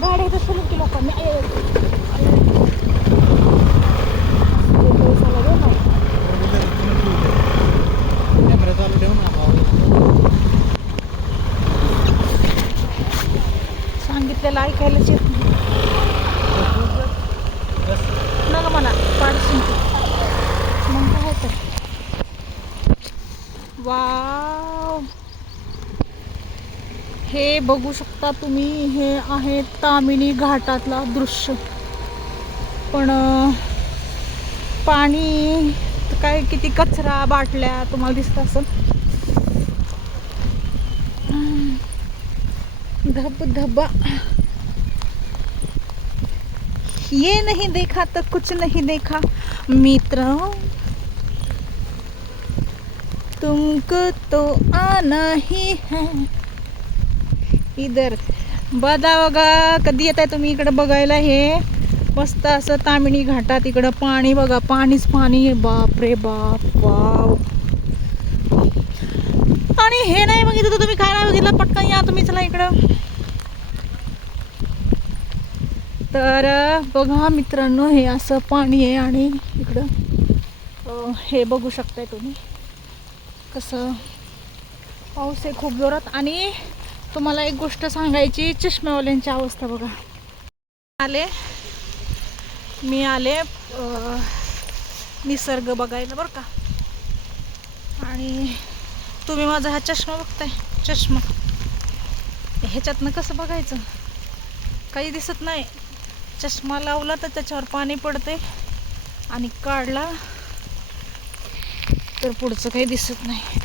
गाड्या इथं सोडून की लोकांनी कॅमेरा चालू ठेवून सांगितलेलं ऐकायलाच येत नाही ना ग मला पाडशील मग काय तर. वाव, हे बघू शकता तुम्ही, हे आहे तामिनी घाटातला दृश्य. पण पाणी काय किती कचरा बाटल्या तुम्हाला दिसत असेल. धबधबा, ये नहीं देखा तो कुछ नहीं देखा मित्र, तुमको तो आना ही है इधर. बघा कधी येत आहे तुम्ही इकडे बघायला. हे मस्त असं तामिनी घाटात इकडं पाणी बघा, पाणीच पाणी आहे. बाप रे बाप, वाव. आणि हे नाही बघितलं तर तुम्ही काय नाही बघितलं, पटकन या तुम्ही, चला इकडं. तर बघा मित्रांनो, हे असं पाणी आहे आणि इकडं हे बघू शकताय तुम्ही कसं पाऊस आहे खूप जोरात. आणि तुम्हाला एक गोष्ट सांगायची, चष्मेवाल्यांची अवस्था बघा. मी आले निसर्ग बघायला बरं का. आणि तुम्ही माझा हा चष्मा बघताय, चष्मा ह्याच्यातनं कसं बघायचं, काही दिसत नाही. चष्मा लावला तर त्याच्यावर पाणी पडते आणि काढला तर पुढचं काही दिसत नाही.